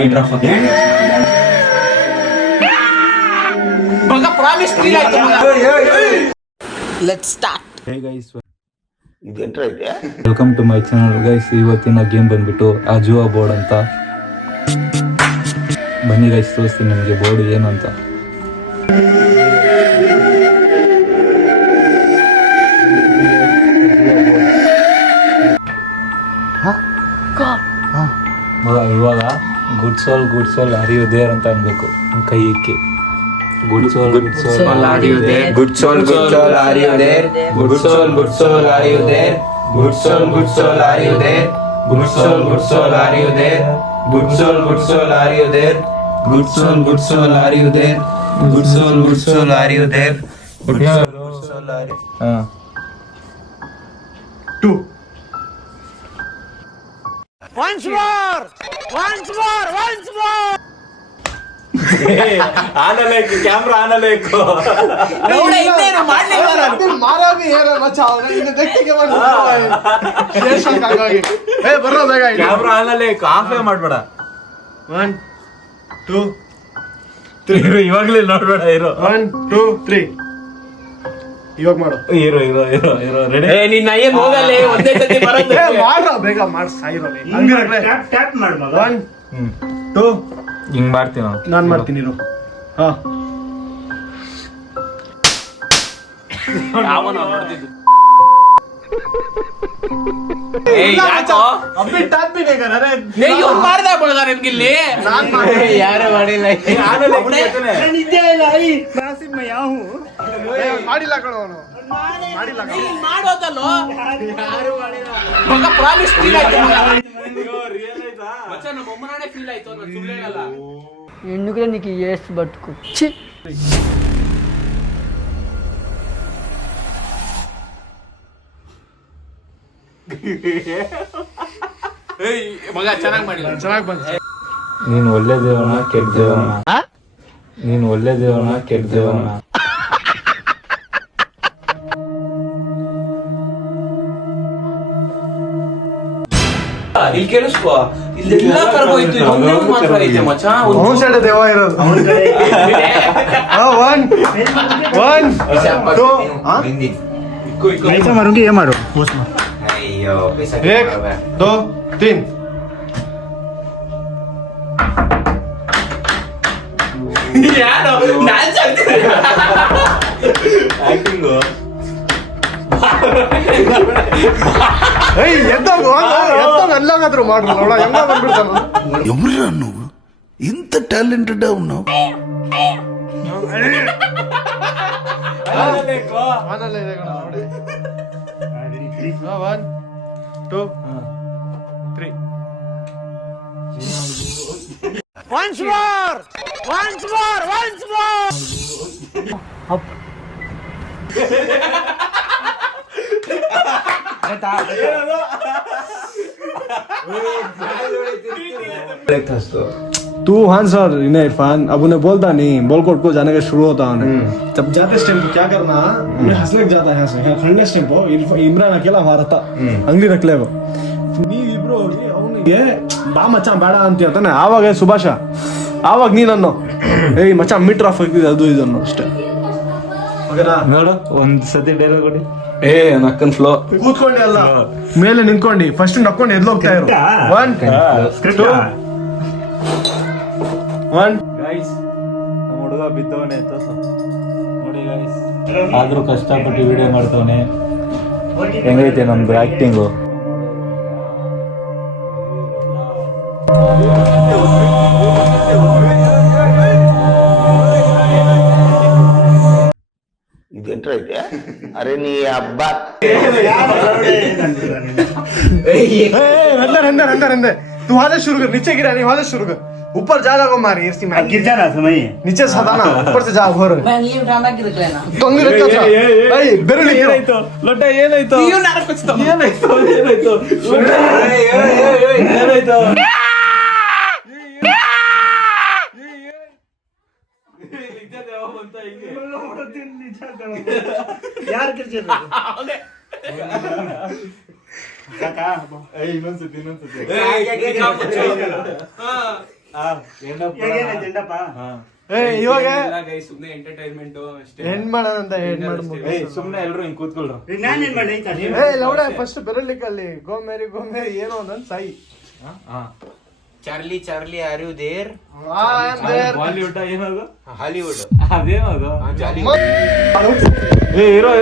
Metre off ಮಗ promise feel ಆಯ್ತು ಮಗ. Let's start. ಹೇ ಗೈಸ್, ಇದೆಂಟ್ರ ಇದೆ. Welcome to my channel guys. ಇವತ್ತಿನ ಗೇಮ್ ಬಂದ್ಬಿಟ್ಟು ಅಜುವಾ ಬೋರ್ಡ್ ಅಂತ. ಬನ್ನಿ ಗೈಸ್, ತೋರಿಸ್ತೀನಿ ನಿಮಗೆ ಬೋರ್ಡ್ ಏನು ಅಂತ. ಇವಾಗ good soul are you there ಅಂತ ಅನ್ಬೇಕು. ಕೈ ಇಕ್ಕಿ good soul are you there, good soul are you there, good soul are you there, good soul are you there, good soul are you there, good soul are you there, good soul are you there, good soul are you there, good soul are you. ಹಾ, 2 once more. ಆನಲೇಕು camera ಆನಲೇಕು ನೋಡ ಇನ್ನೇನು ಮಾಡ್ಲಿಲ್ಲ ನಾನು. ಮಾರಾವಿ ಏರ ಮಚಾವ ಇನ್ನು ದಕ್ಕಿಗೆ ಬಂದು ಶೇಷನ್ ಆಗೋಗಿ ಬರೋ ಬೇಗ ಕ್ಯಾಮ್ರಾ ಆನಲೇಕು ಆಫೇ ಮಾಡ್ಬೇಡ. 1 2 3 ಇವಾಗ್ಲೇ ನೋಡ್ಬೇಡ. ಇರೋ 1 2 3 ಇವಾಗ ಮಾಡು. ಇರೋ ರೆಡಿ. ನಿನ್ನ ಏನ್ ಹೋಗಲ್ಲ ಒಂದೇ ಸತಿ ಬರೋದು. ಮಾಡ್ರೋ ಬೇಗ ಮಾಡ್ ಸಾಯಿರೋ. ಟ್ಯಾಪ್ ಮಾಡು ಮಗ. 1 2 ಹಿಂಗ್ ಮಾಡ್ತೀವಿ ನಾವು. ನಾನು ಮಾಡ್ತೀನಿ ಇರು. ಹಾ, ಅವನು ನೋಡ್ತಿದ್ದು. ಏಯ್ ಯಾಕೋ ಅಬ್ಬಿ ಟಾಪ್ ಬಿಡೇಗ ಅರೆ ಏ ಇವ್ನು ಮಾಡ್ದ ಬಳ್ದ ನಿನ್ಗಿಲ್ಲಿ. ನಾನು ಮಾಡಿ ಯಾರು ಮಾಡಿಲ್ಲ. ಮಾಡಿಲ್ಲ ಕಣೋ ಅವನು. ಮಾಡಿಲ್ಲ ಕಣೋ. ನೀನ್ ಮಾಡೋದಲ್ಲೋ. ಮಗ ಪ್ರಾಮಿಸ್ ಫೀಲ್ ಆಯ್ತು ಮಗ. ಮಚ್ಚ ನಮ್ಮ ಅಮ್ಮನೇ ಫೀಲ್ ಆಯ್ತು ನಾನು ಸುಳ್ಳು ಹೇಳಲ್ಲ. ఎందుకులే నీకు ఏసు బతుకు ఛీ. ಏಯ್ ಮಗ ಚೆನ್ನಾಗಿ ಮಾಡಿಲ್ಲ. ಚೆನ್ನಾಗಿ ಬಂತು. ನೀನ್ ಒಳ್ಳೆ ದೇವನ ಕೆಟ್ಟ ದೇವನ? ನೀನ್ ಒಳ್ಳೆ ದೇವನ ಕೆಟ್ಟ ದೇವನ? ಇಲ್ಲಿ ಕೇಳಿಸ್ಕೋ, ಇಲ್ಲೆಲ್ಲ ಕರ್ಗೋಯ್ತು, ಇದೊಂದೇ ಒಂದು ಮಾತ್ರ ಐತೆ ಮಚ್ಚ. ಅವನ ಸೈಡ್ ದೇವ ಇರೋದು. 1 2 ऐसा मारूंगी ये मारो. अय्यो पैसा 1 2 3 ಯಾರು ಡ್ಯಾನ್ಸ್ ಆಗ್ತಿದೆ. ಏಯ್ ಎದ್ದೋಗು ಎಲ್ಲಾಗಾದ್ರೂ ಮಾಡ್ರು ನೋಡ ಹೆಂಗ ಬಂದ್ಬಿಡ್ತಾನ. ఎవరురా నువ్వు ఇంత టాలెంటెడ్ ఉన్నావు? ಆನಲ್ಲ ಇದೆ ಕಣ ನೋಡಿ. 1 2 3 once more. तू हाँ सर इन्हें इरफान अब उन्हें बोलता नहीं बोल कोट को जाने का शुरू होता है उन्हें. जब जाते स्टेप क्या करना, उन्हें हंसने जाता है ऐसे खड़ने स्टेप हो. इमरान अकेला मारता अंगली रख ले वो ನೀ ಇಬ್ರು ಹೋಗಿ ಅವನಿಗೆ ಬಾ ಮಚ್ಚ ಬೇಡ ಅಂತ ಹೇಳ್ತಾನೆ. ಆವಾಗ ಸುಭಾಷ ಆವಾಗ ನೀನನ್ನು ಏಯ್ ಮಚ್ಚ ಮೀಟರ್ ಆಫ್ ಆಗ್ತಿದೆ ಅದು ಇದನ್ನು ಅಷ್ಟೇ. ನೋಡು ಒಂದ್ ಸತಿ ಡೈಲಾಗ್ ಕೊಡಿ. ಏ ನಕ್ಕನ್ ಫ್ಲೋ ಕೂತ್ಕೊಂಡೆ ಅಲ್ಲ ಮೇಲೆ ನಿಂತ್ಕೊಂಡಿ ಫಸ್ಟ್ ನಕ್ಕೊಂಡು ಎದ್ಲೋಗ್ತಾ ಇರು. 1 2 1 ಗೈಸ್, ನಮ್ಮ ಹುಡುಗ ಬಿದ್ದವನೆ ನೋಡಿ ಗೈಸ್. ಆದ್ರೂ ಕಷ್ಟಪಟ್ಟು ವಿಡಿಯೋ ಮಾಡ್ತವನೆ. ಹೆಂಗೈತೆ ನಮ್ದು ಆಕ್ಟಿಂಗು? ಇದೆಂಟ್ರ ಇದೆ. ಅರೆ ನೀ ಹಬ್ಬ अंदर तू वहां से शुरू कर. नीचे गिरा नहीं, वहां से शुरू कर. ऊपर जा को मारी इसी में गिर जाना समय नीचे सदाना ऊपर से जा घोर मैं ये ड्रामा की रख लेना. तो अंदर रखा था. भाई बेरಳಿ ಏನಾಯ್ತು ಲೊಟ್ಟ? ಏನಾಯ್ತು? ಇವ್ನು ಅರಪಿಸ್ತಾವ. ಏನಾಯ್ತು? ಏನಾಯ್ತು? ಯಾರು ಕಿರ್ಚಿದ್ರು ಇನ್ನೊಂದ್ಸತಿ ಇವಾಗ ಸುಮ್ನೆ ಎಂಟರ್ಟೈನ್ಮೆಂಟ್ ಅಷ್ಟೇ. ಎಂಡ್ ಮಾಡೋಣಂತ ಎಂಡ್ ಸುಮ್ನೆ ಎಲ್ರು ಹಿಂಗ್ ಕೂತ್ಕೊಳ್ರು. ಲೌಡ ಫಸ್ಟ್ ಬೆರಳಿಕ್ಕಲ್ಲಿ ಗೋ ಮೇರಿ ಏನೋ ಒಂದೊಂದು ಸಾಯಿ. Charlie Charlie are you there? Bollywood ಏನದು? ಹಾಲಿವುಡ್. ಅದೇನದು? ಜಾಲಿ.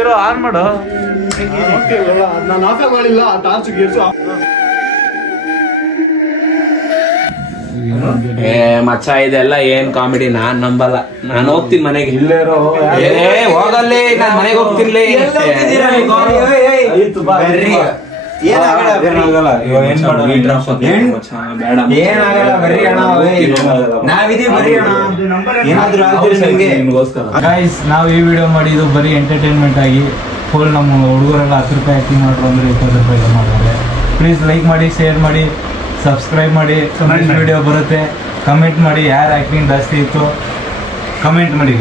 ಇರೋ ಆನ್ ಮಾಡು. ನಾನು ಆಫೇ ಮಾಡಿಲ್ಲ, ಟಾರ್ಚ್ ಗೀರ್ಸು. ಮಚ್ಚ ಇದೆಲ್ಲ ಏನ್ ಕಾಮಿಡಿ, ನಾನ್ ನಂಬಲ್ಲ. ನಾನು ಹೋಗ್ತೀನಿ ಮನೆಗೆ. ಇಲ್ಲೇರೋ ಹೋಗಲ್ಲಿ, ನಾನ್ ಮನೆಗೆ ಹೋಗ್ತೀನಿ. ಏನಾಗಲ್ಲ ಬರ್ರಿ ಅಣ್ಣ, ನಾವಿದೀವಿ ಬರ್ರಿ ಅಣ್ಣ. ಏನಾದ್ರು ಆಗ್ತೀರಿ ನಿಮ್ಗೆ. ಗೈಸ್, ನಾವು ಈ ವಿಡಿಯೋ ಮಾಡಿದ್ದು ಬರೀ ಎಂಟರ್ಟೈನ್ಮೆಂಟ್ ಆಗಿ. ಫುಲ್ ನಮ್ಮ ಹುಡುಗರೆಲ್ಲ 10 ರೂಪಾಯಿ ಆಕ್ಟಿಂಗ್ ಮಾಡ್ರು ಅಂದ್ರೆ 20 ರೂಪಾಯಿ ಮಾಡ್ತಾರೆ. ಪ್ಲೀಸ್ ಲೈಕ್ ಮಾಡಿ, ಶೇರ್ ಮಾಡಿ, ಸಬ್ಸ್ಕ್ರೈಬ್ ಮಾಡಿ. ನೆಕ್ಸ್ಟ್ ವಿಡಿಯೋ ಬರುತ್ತೆ. ಕಮೆಂಟ್ ಮಾಡಿ ಯಾರು ಆಕ್ಟಿಂಗ್ ಜಾಸ್ತಿ ಇತ್ತು ಕಮೆಂಟ್ ಮಾಡಿ.